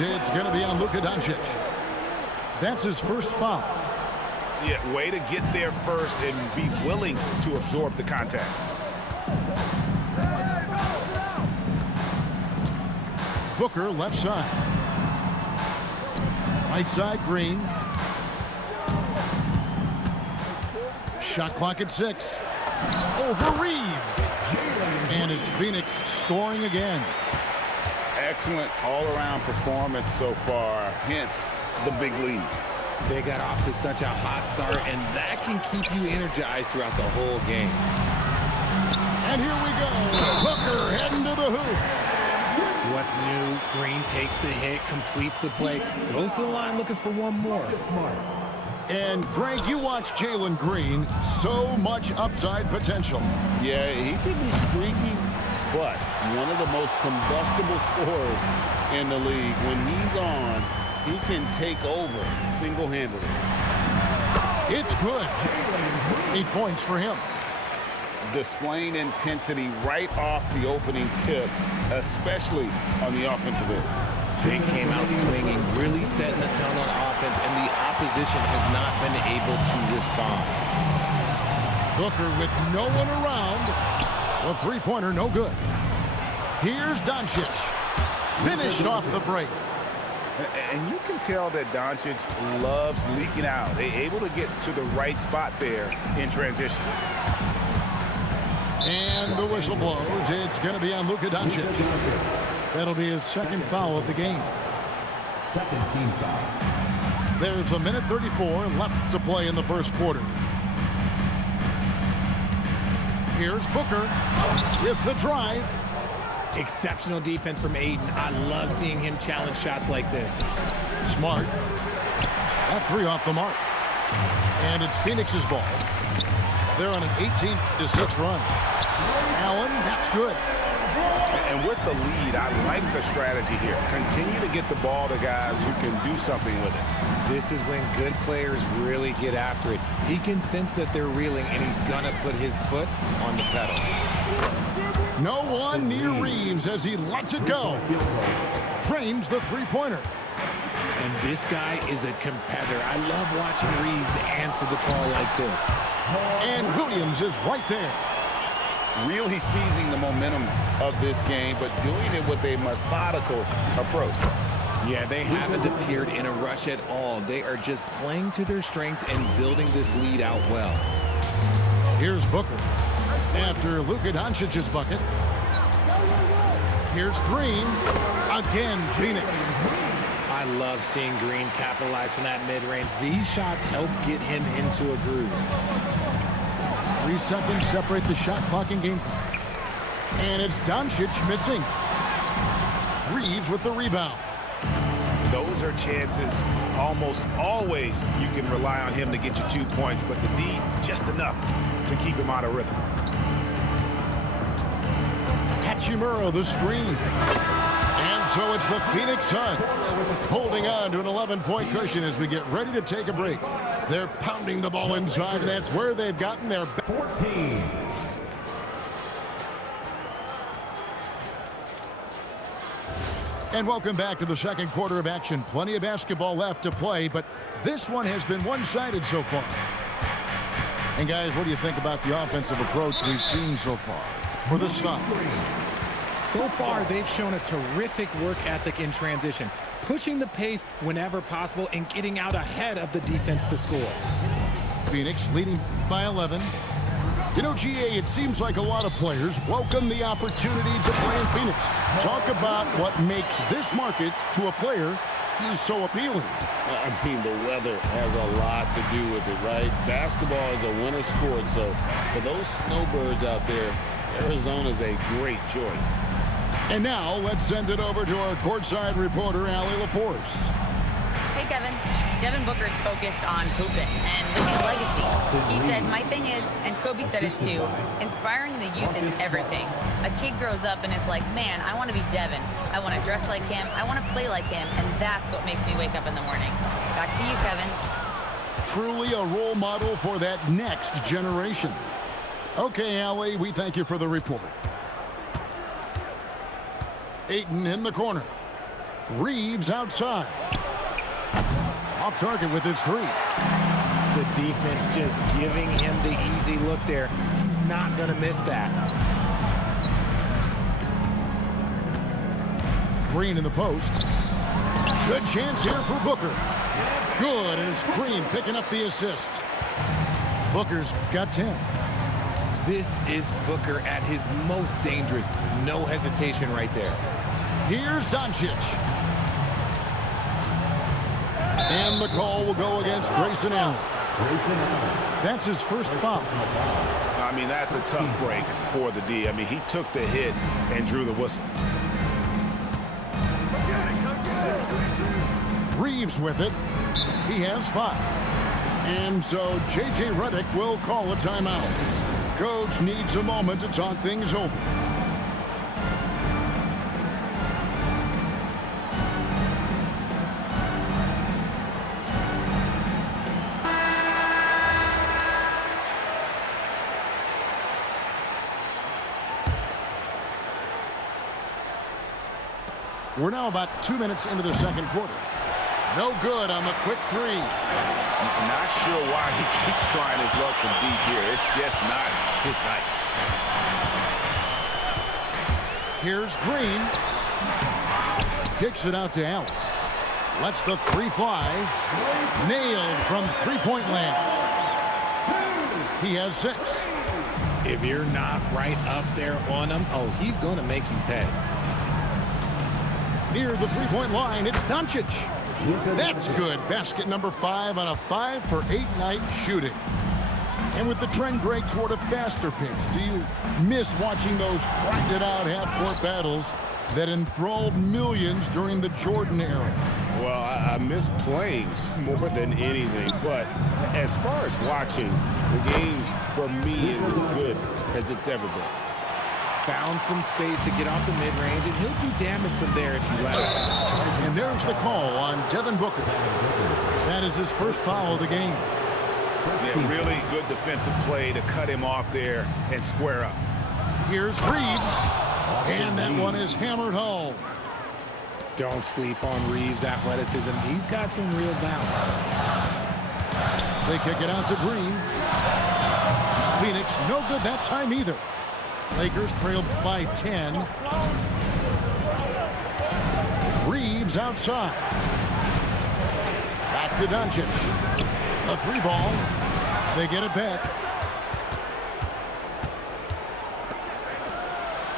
blows. It's going to be on Luka Doncic. That's his first foul. Yeah, way to get there first and be willing to absorb the contact. Booker left side. Right side, Green. Shot clock at 6. Over Reeves. And it's Phoenix scoring again. Excellent all-around performance so far, hence the big lead. They got off to such a hot start, and that can keep you energized throughout the whole game. And here we go. Booker heading to the hoop. What's new? Green takes the hit, completes the play, goes to the line looking for one more. And, Greg, you watch Jalen Green. So much upside potential. Yeah, he could be streaky, but one of the most combustible scorers in the league. When he's on, he can take over single-handedly. It's good. 8 points for him. Displaying intensity right off the opening tip, especially on the offensive end. They came out swinging, really setting the tone on offense, and the opposition has not been able to respond. Booker with no one around. The three-pointer no good. Here's Doncic. Finished off the break. And you can tell that Doncic loves leaking out. They're able to get to the right spot there in transition. And the whistle blows. It's going to be on Luka Doncic. That'll be his second foul of the game. Second team foul. There's 1:34 left to play in the first quarter. Here's Booker with the drive. Exceptional defense from Aiden. I love seeing him challenge shots like this. Smart. That three off the mark. And it's Phoenix's ball. They're on an 18-6 run. Allen, that's good. And with the lead, I like the strategy here. Continue to get the ball to guys who can do something with it. This is when good players really get after it. He can sense that they're reeling, and he's going to put his foot on the pedal. No one near Reeves as he lets it go. Trains the three-pointer. And this guy is a competitor. I love watching Reeves answer the call like this. And Williams is right there. Really seizing the momentum of this game, but doing it with a methodical approach. Yeah, they haven't appeared in a rush at all. They are just playing to their strengths and building this lead out well. Here's Booker. After Luka Doncic's bucket. Here's Green. Again, Phoenix. I love seeing Green capitalize from that mid-range. These shots help get him into a groove. 3 seconds separate the shot clock and game clock. And it's Doncic missing. Reeves with the rebound. Those are chances almost always you can rely on him to get you 2 points, but the D just enough to keep him out of rhythm. Hachimura the screen. And so it's the Phoenix Suns holding on to an 11-point cushion as we get ready to take a break. They're pounding the ball inside, and that's where they've gotten their 14. And welcome back to the second quarter of action. Plenty of basketball left to play, but this one has been one-sided so far. And guys, what do you think about the offensive approach we've seen so far for the Suns? So far, they've shown a terrific work ethic in transition, pushing the pace whenever possible and getting out ahead of the defense to score. Phoenix leading by 11. You know, GA, it seems like a lot of players welcome the opportunity to play in Phoenix. Talk about what makes this market to a player is so appealing. I mean, the weather has a lot to do with it, right? Basketball is a winter sport, so for those snowbirds out there, Arizona's a great choice. And now, let's send it over to our courtside reporter, Allie LaForce. Hey, Kevin. Devin Booker's focused on hooping and leaving a legacy. He said, my thing is, and Kobe said it too, inspiring the youth is everything. A kid grows up and is like, man, I want to be Devin. I want to dress like him. I want to play like him. And that's what makes me wake up in the morning. Back to you, Kevin. Truly a role model for that next generation. Okay, Allie, we thank you for the report. Ayton in the corner. Reeves outside. Off target with his 3. The defense just giving him the easy look there. He's not going to miss that. Green in the post. Good chance here for Booker. Good, and it's Green picking up the assist. Booker's got 10. This is Booker at his most dangerous. No hesitation right there. Here's Doncic. And the call will go against Grayson Allen. That's his first foul. I mean, that's a tough break for the D. I mean, he took the hit and drew the whistle. Reeves with it. He has 5. And so J.J. Redick will call a timeout. Coach needs a moment to talk things over. We're now about 2 minutes into the second quarter. No good on the quick 3. I'm not sure why he keeps trying his luck from deep here. It's just not his night. Here's Green. Kicks it out to Allen. Lets the 3 fly. Nailed from three-point land. He has 6. If you're not right up there on him, oh, he's going to make you pay. Near the three-point line, it's Doncic. That's good. Basket number 5 on a 5-for-8 night shooting. And with the trend break toward a faster pace, do you miss watching those cracked-it-out half-court battles that enthralled millions during the Jordan era? Well, I miss playing more than anything, but as far as watching, the game for me is as good as it's ever been. Found some space to get off the mid-range, and he'll do damage from there if you let him. And there's the call on Devin Booker. That is his first foul of the game. Yeah, really good defensive play to cut him off there and square up. Here's Reeves, and that one is hammered home. Don't sleep on Reeves' athleticism. He's got some real balance. They kick it out to Green. Phoenix, no good that time either. Lakers trail by 10. Reeves outside. Back to Doncic. A 3-ball. They get it back.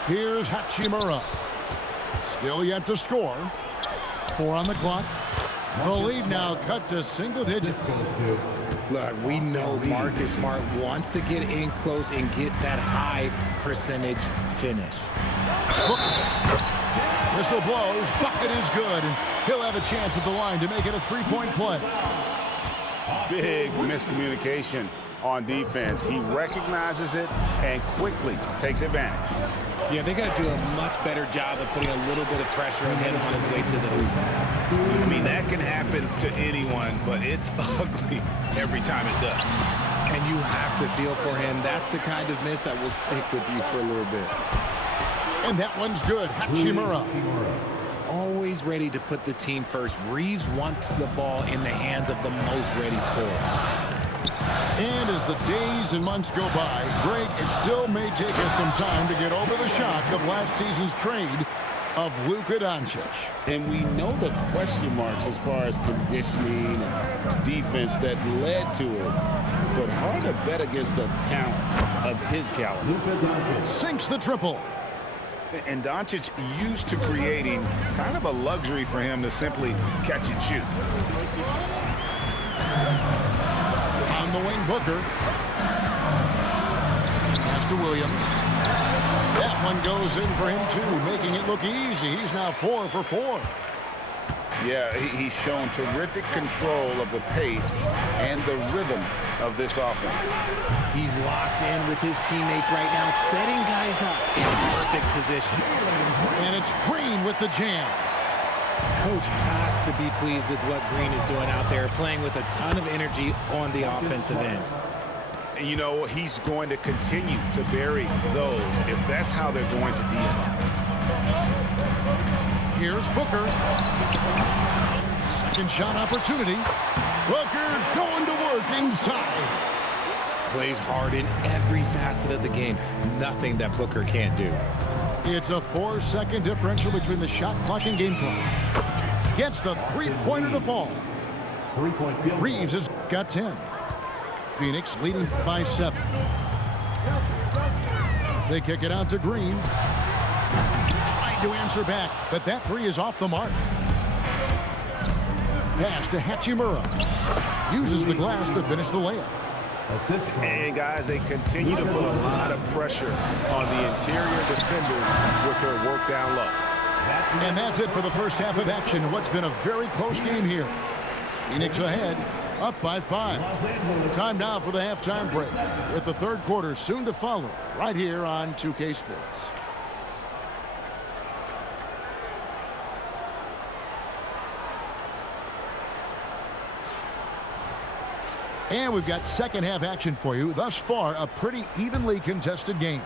Here's Hachimura. Still yet to score. 4 on the clock. The lead now cut to single digits. Look, we know Marcus Smart wants to get in close and get that high percentage finish. Whistle blows. Bucket is good. And he'll have a chance at the line to make it a 3-point play. Big miscommunication on defense. He recognizes it and quickly takes advantage. Yeah, they got to do a much better job of putting a little bit of pressure on him on his way to the hoop. I mean, that can happen to anyone, but it's ugly every time it does. And you have to feel for him. That's the kind of miss that will stick with you for a little bit. And that one's good. Hachimura. Always ready to put the team first. Reeves wants the ball in the hands of the most ready scorer. And as the days and months go by, Greg, it still may take us some time to get over the shock of last season's trade of Luka Doncic. And we know the question marks as far as conditioning and defense that led to it. But hard to bet against the talent of his caliber. Sinks the triple. And Doncic used to creating kind of a luxury for him to simply catch and shoot. On the wing, Booker. Pass to Williams. That one goes in for him, too, making it look easy. He's now 4 for 4. Yeah, he's shown terrific control of the pace and the rhythm of this offense. He's locked in with his teammates right now, setting guys up in perfect position. And it's Green with the jam. Coach has to be pleased with what Green is doing out there, playing with a ton of energy on the offensive end. And you know, he's going to continue to bury those if that's how they're going to deal. Here's Booker. Second shot opportunity. Booker going to work inside. Plays hard in every facet of the game. Nothing that Booker can't do. It's a 4-second differential between the shot clock and game clock. Gets the three-pointer to fall. 3-point field goal. Reeves has got 10. Phoenix leading by 7. They kick it out to Green. Trying to answer back, but that three is off the mark. Pass to Hachimura. Uses the glass to finish the layup. Assist. And guys, they continue to put a lot of pressure on the interior defenders with their work down low. And that's it for the first half of action. What's been a very close game here. Phoenix ahead, up by 5. Time now for the halftime break, with the third quarter soon to follow, right here on 2K Sports. And we've got second half action for you. Thus far, a pretty evenly contested game.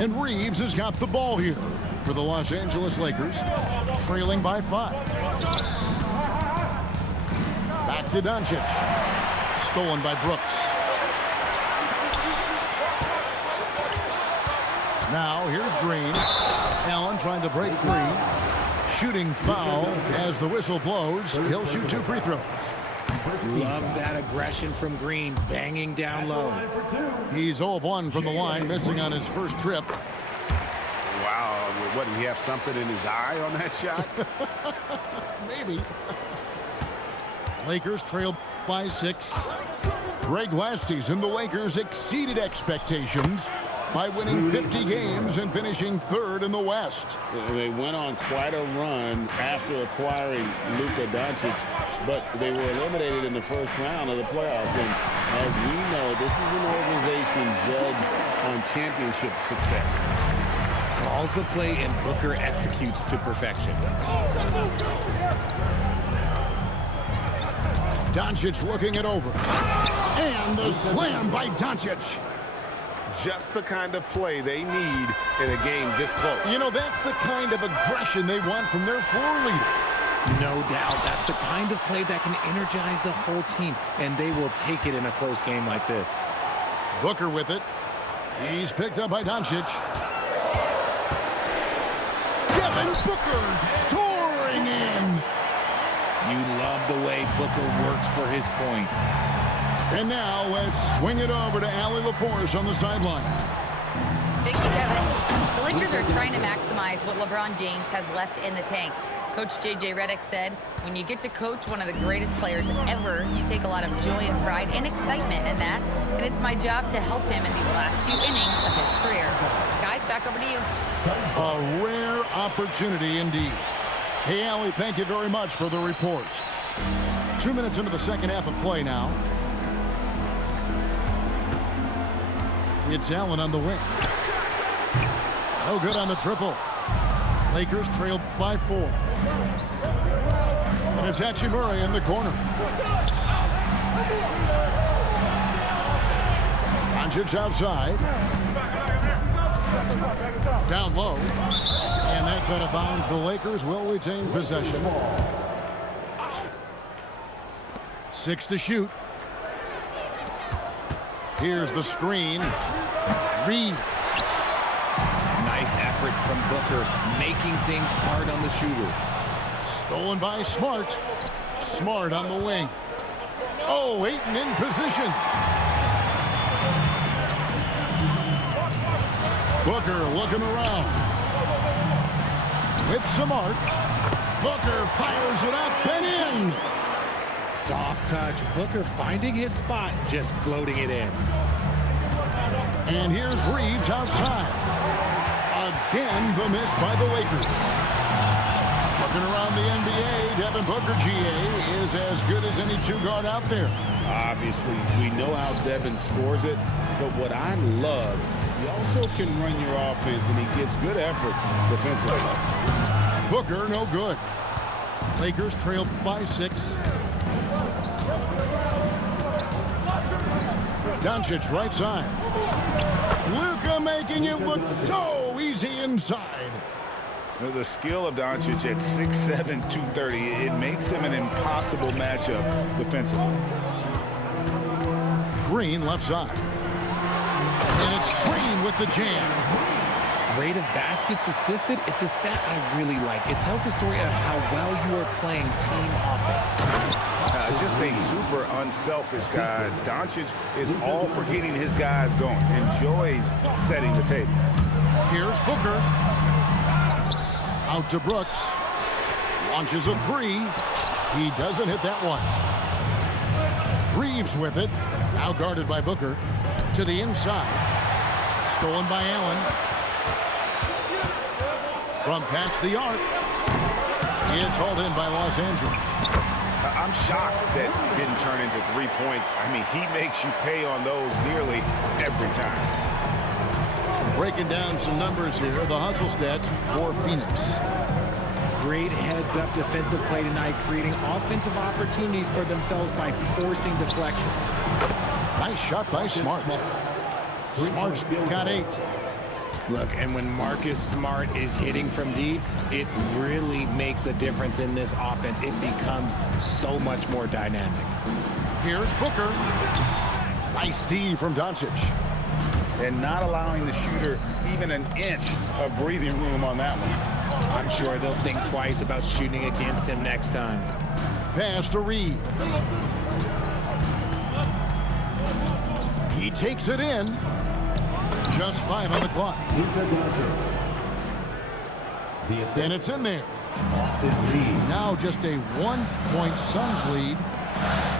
And Reeves has got the ball here for the Los Angeles Lakers, trailing by 5. Back to Doncic. Stolen by Brooks. Now here's Green. Allen trying to break free. Shooting foul as the whistle blows. He'll shoot 2 free throws. Love that aggression from Green, banging down low. He's 0 of 1 from the line, missing on his first trip. Wow, what, did he have something in his eye on that shot? Maybe. Lakers trail by 6. Greg, last season, the Lakers exceeded expectations by winning 50 games and finishing 3rd in the West. They went on quite a run after acquiring Luka Doncic, but they were eliminated in the first round of the playoffs. And as we know, this is an organization judged on championship success. Calls the play and Booker executes to perfection. Doncic looking it over. And the slam by Doncic. Just the kind of play they need in a game this close. You know, that's the kind of aggression they want from their floor leader. No doubt, that's the kind of play that can energize the whole team, and they will take it in a close game like this. Booker with it. He's picked up by Doncic. Devin Booker soaring in. You love the way Booker works for his points. And now let's swing it over to Allie LaForce on the sideline. Thank you, Kevin. The Lakers are trying to maximize what LeBron James has left in the tank. Coach J.J. Redick said, when you get to coach one of the greatest players ever, you take a lot of joy and pride and excitement in that. And it's my job to help him in these last few innings of his career. Guys, back over to you. A rare opportunity indeed. Hey, Allie, thank you very much for the report. 2 minutes into the second half of play now. It's Allen on the wing. No good on the triple. Lakers trail by 4. And it's Hachimura in the corner. Doncic outside. Down low. And that's out of bounds. The Lakers will retain possession. 6 to shoot. Here's the screen. Reeves. Nice effort from Booker, making things hard on the shooter. Stolen by Smart. Smart on the wing. Oh, Ayton in position. Booker looking around. With Smart. Booker fires it up and in. Soft touch. Booker finding his spot, just floating it in. And here's Reeves outside. Again, the miss by the Lakers. Looking around the NBA, Devin Booker, GA, is as good as any 2-guard out there. Obviously, we know how Devin scores it, but what I love, he also can run your offense, and he gives good effort defensively. Booker, no good. Lakers trail by 6. Doncic right side. Luka making it look so easy inside. The skill of Doncic at 6'7", 230, it makes him an impossible matchup defensively. Green left side. And it's Green with the jam. Rate of baskets assisted, it's a stat I really like. It tells the story of how well you are playing team offense. Just a super unselfish guy. Doncic is all for getting his guys going. Enjoys setting the table. Here's Booker. Out to Brooks. Launches a three. He doesn't hit that one. Reeves with it. Now guarded by Booker. To the inside. Stolen by Allen. From past the arc. It's hauled in by Los Angeles. I'm shocked that didn't turn into 3 points. I mean, he makes you pay on those nearly every time. Breaking down some numbers here. The hustle stats for Phoenix. Great heads-up defensive play tonight, creating offensive opportunities for themselves by forcing deflections. Nice shot by Smart. Smart's got 8. Look, and when Marcus Smart is hitting from deep, it really makes a difference in this offense. It becomes so much more dynamic. Here's Booker. Nice D from Doncic. And not allowing the shooter even an inch of breathing room on that one. I'm sure they'll think twice about shooting against him next time. Pass to Reeves. He takes it in. Just 5 on the clock. And it's in there. Now just a 1-point Suns lead.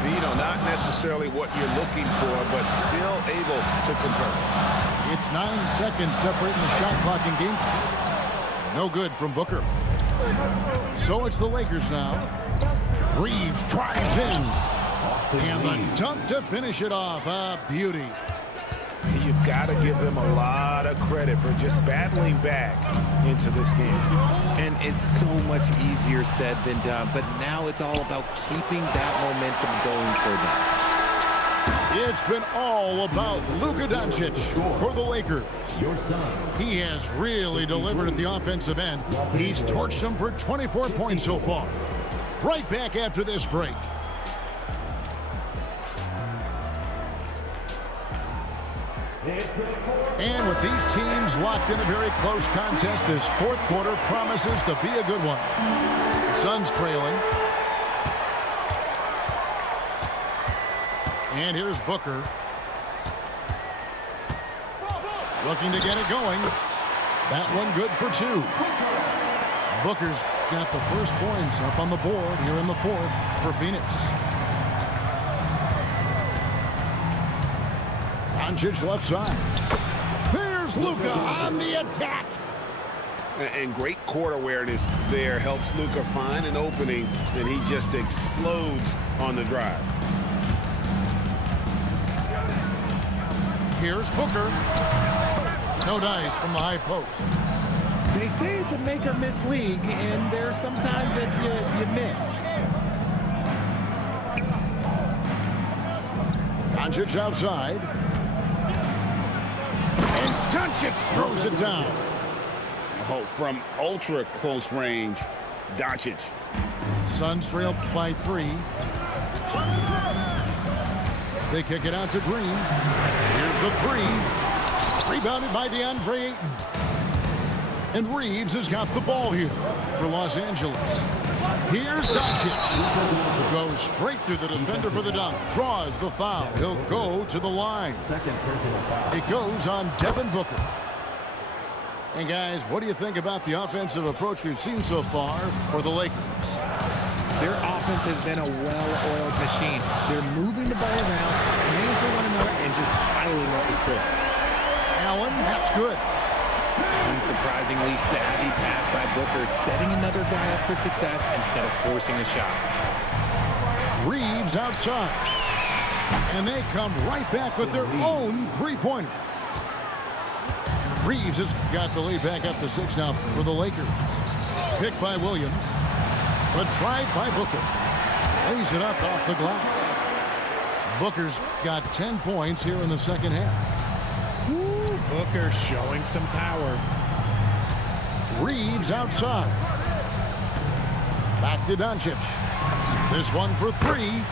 You know, not necessarily what you're looking for, but still able to convert. It's 9 seconds separating the shot clock and game. No good from Booker. So it's the Lakers now. Reeves drives in. And the dunk to finish it off. A beauty. You've got to give them a lot of credit for just battling back into this game. And it's so much easier said than done, but now it's all about keeping that momentum going for them. It's been all about Luka Doncic for the Lakers. He has really delivered at the offensive end. He's torched them for 24 points so far. Right back after this break. And with these teams locked in a very close contest, this fourth quarter promises to be a good one. The Suns trailing. And here's Booker. Looking to get it going. That one good for 2. Booker's got the first points up on the board here in the fourth for Phoenix. Doncic left side. Here's Luka on the attack. And great court awareness there helps Luka find an opening, and he just explodes on the drive. Here's Booker. No dice from the high post. They say it's a make-or-miss league, and there's sometimes that you miss. Doncic outside. And Doncic throws it down. Oh, from ultra close range, Doncic. Suns trail by 3. They kick it out to Green. Here's the 3. Rebounded by DeAndre Ayton. And Reeves has got the ball here for Los Angeles. Here's Doncic. Goes straight through the defender for the dunk. Draws the foul. He'll go to the line. It goes on Devin Booker. And guys, what do you think about the offensive approach we've seen so far for the Lakers? Their offense has been a well-oiled machine. They're moving the ball around, playing for one another, and just piling up assists. Allen, that's good. Unsurprisingly savvy pass by Booker, setting another guy up for success instead of forcing a shot. Reeves outside. And they come right back with their own three-pointer. Reeves has got the lead back up to 6 now for the Lakers. Picked by Williams. But tried by Booker. Lays it up off the glass. Booker's got 10 points here in the second half. Booker showing some power. Reeves outside. Back to Doncic. This one for three.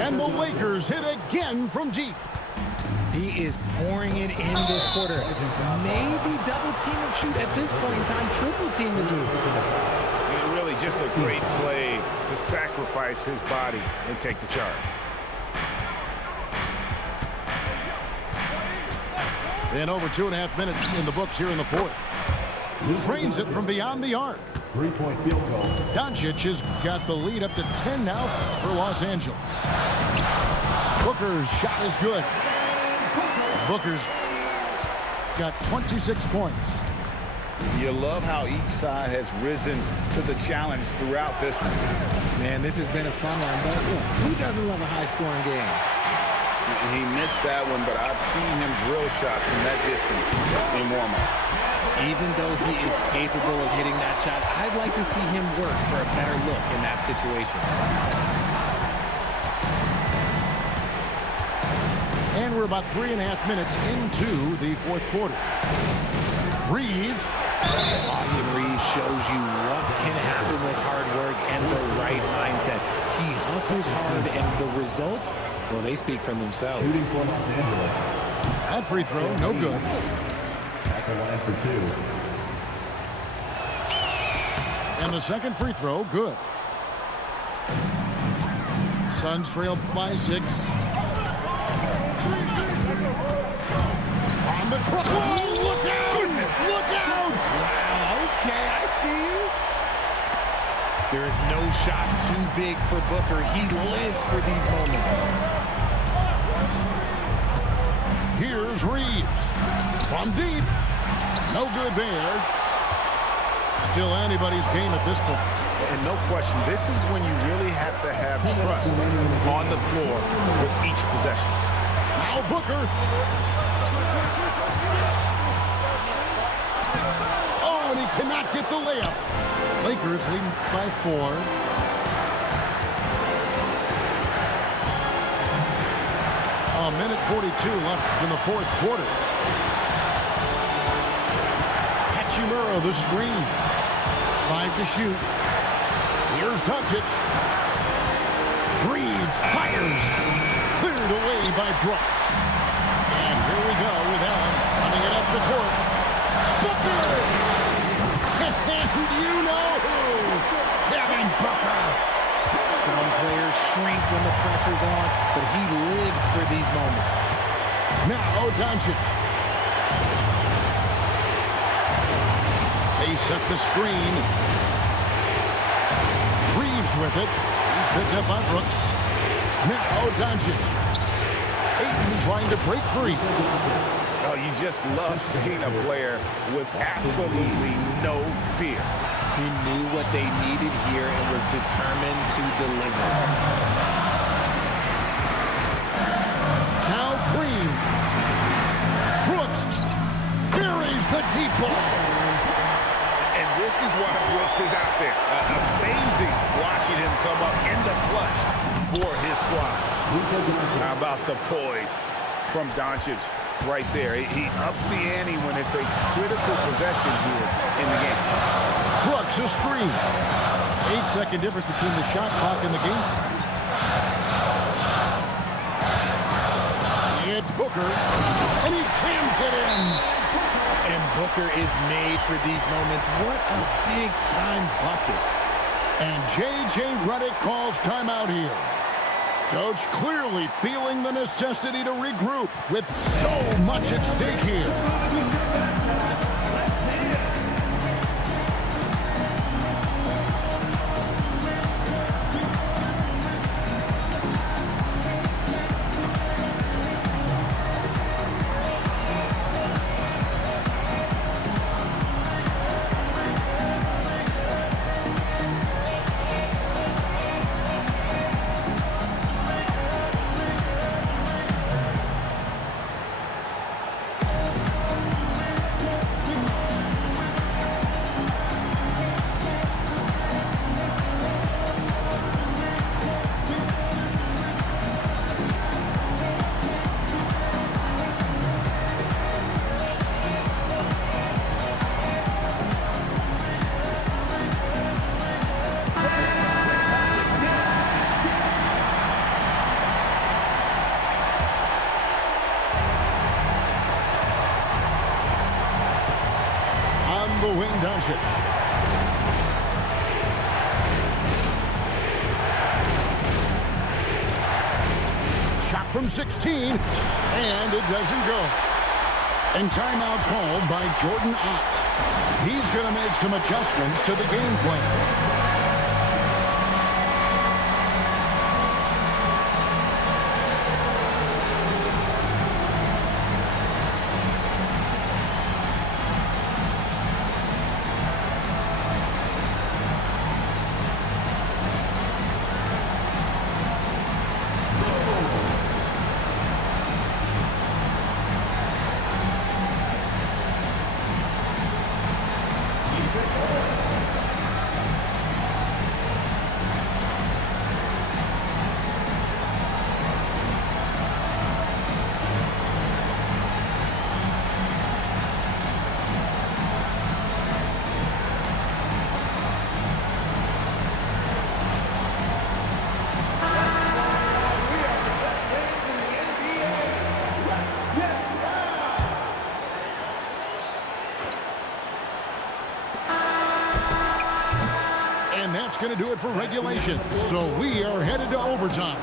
And the Lakers hit again from deep. He is pouring it in this quarter. Maybe double team and shoot at this point in time, triple team to do. And really just a great play to sacrifice his body and take the charge. And over 2.5 minutes in the books here in the fourth. Trains it from beyond the arc. 3-point field goal. Doncic has got the lead up to 10 now for Los Angeles. Booker's shot is good. Booker's got 26 points. You love how each side has risen to the challenge throughout this one. Man, this has been a fun one, but look, who doesn't love a high-scoring game? He missed that one, but I've seen him drill shots from that distance in warm-up. Even though he is capable of hitting that shot, I'd like to see him work for a better look in that situation. And we're about 3.5 minutes into the fourth quarter. Reeves. Austin Reeves shows you what can happen with hard work and the right mindset. He hustles hard, and the results, well, they speak for themselves. Shooting for Los Angeles. That free throw, no good. At the line for two. And the second free throw, good. Suns trail by 6. On the truck. Whoa, look out! Look out! Wow, okay, I see you. There is no shot too big for Booker. He lives for these moments. Here's Reeves. From deep. No good there. Still anybody's game at this point. And no question, this is when you really have to have trust on the floor with each possession. Now Booker. Oh, and he cannot get the layup. Lakers leading by 4. A minute 42 left in the fourth quarter. Hachimura, the screen. 5 to shoot. Here's Doncic. Reeves fires. Cleared away by Brooks. And here we go with Allen running it up the court. Booker! And you know who? Devin Booker. Some players shrink when the pressure's on, but he lives for these moments. Now Doncic. They set the screen. Reeves with it. He's picked up by Brooks. Now Doncic. Ayton trying to break free. Oh, you just love seeing a player with absolutely no fear. He knew what they needed here and was determined to deliver. Now Green. Brooks buries the deep ball. And this is why Brooks is out there. Amazing watching him come up in the clutch for his squad. How about the poise from Doncic right there? He ups the ante when it's a critical possession here in the game. Brooks a screen. 8-second difference between the shot clock and the game. It's Booker. And he jams it in. And Booker is made for these moments. What a big-time bucket. And J.J. Redick calls timeout here. Coach clearly feeling the necessity to regroup with so much at stake here. Doncic. Shot from 16, and it doesn't go. And timeout called by Jordan Ott. He's going to make some adjustments to the game plan. And that's going to do it for regulation. So we are headed to overtime.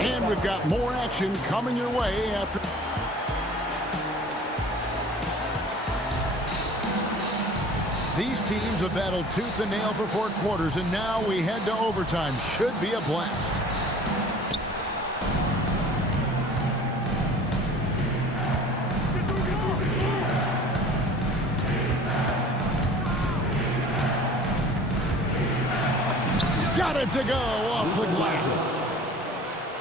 And we've got more action coming your way after. These teams have battled tooth and nail for 4 quarters, and now we head to overtime. Should be a blast. Got it to go off the glass.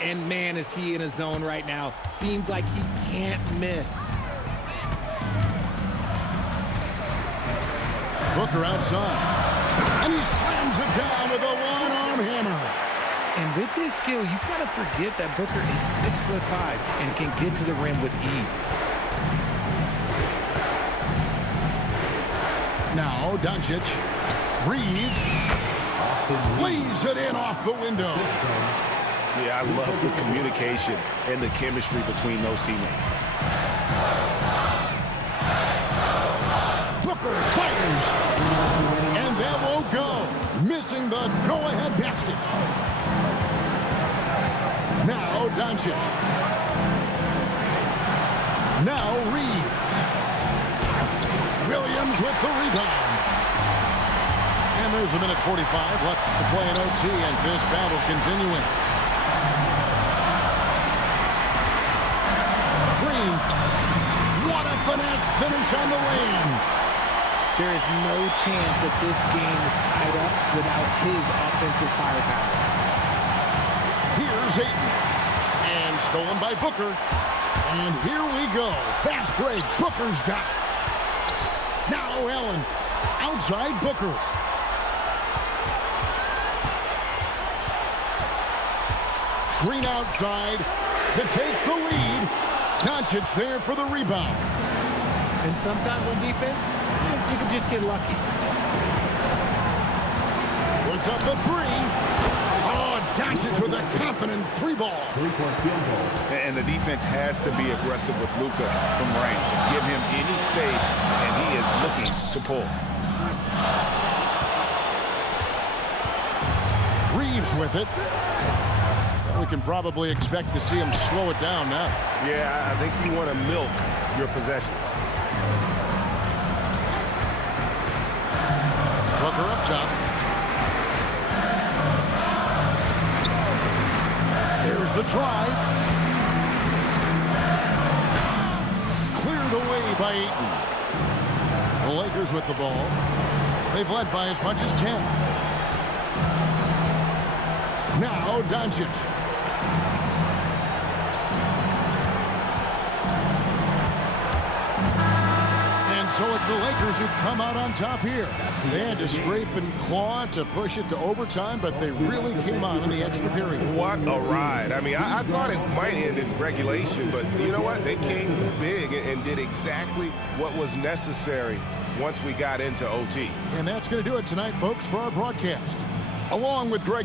And man, is he in a zone right now. Seems like he can't miss. Booker outside. And he slams it down with a one-arm hammer. And with his skill, you kind of forget that Booker is 6'5" and can get to the rim with ease. Now Doncic. Reeves. Lays it in off the window. Yeah, I love the communication and the chemistry between those teammates. Booker fires. And that won't go. Missing the go-ahead basket. Now Doncic. Now Reeves. Williams with the rebound. And there's a minute 45 left to play in OT, and this battle continuing. Green. What a finesse finish on the lane. There is no chance that this game is tied up without his offensive firepower. Here's Ayton. And stolen by Booker. And here we go. Fast break. Booker's got it. Now Allen. Outside Booker. Green outside to take the lead. Doncic there for the rebound. And sometimes on defense, you can just get lucky. Puts up the three. Oh, Doncic with a confident 3-ball. 3-point field goal. And the defense has to be aggressive with Luka from range. Give him any space, and he is looking to pull. Reeves with it. We can probably expect to see him slow it down now. Yeah, I think you want to milk your possessions. Booker up top. There's the drive. Cleared away by Ayton. The Lakers with the ball. They've led by as much as 10. Now Doncic. So it's the Lakers who come out on top here. They had to scrape and claw to push it to overtime, but they really came on in the extra period. What a ride. I mean, I thought it might end in regulation, but you know what? They came big and did exactly what was necessary once we got into OT. And that's going to do it tonight, folks, for our broadcast. Along with Greg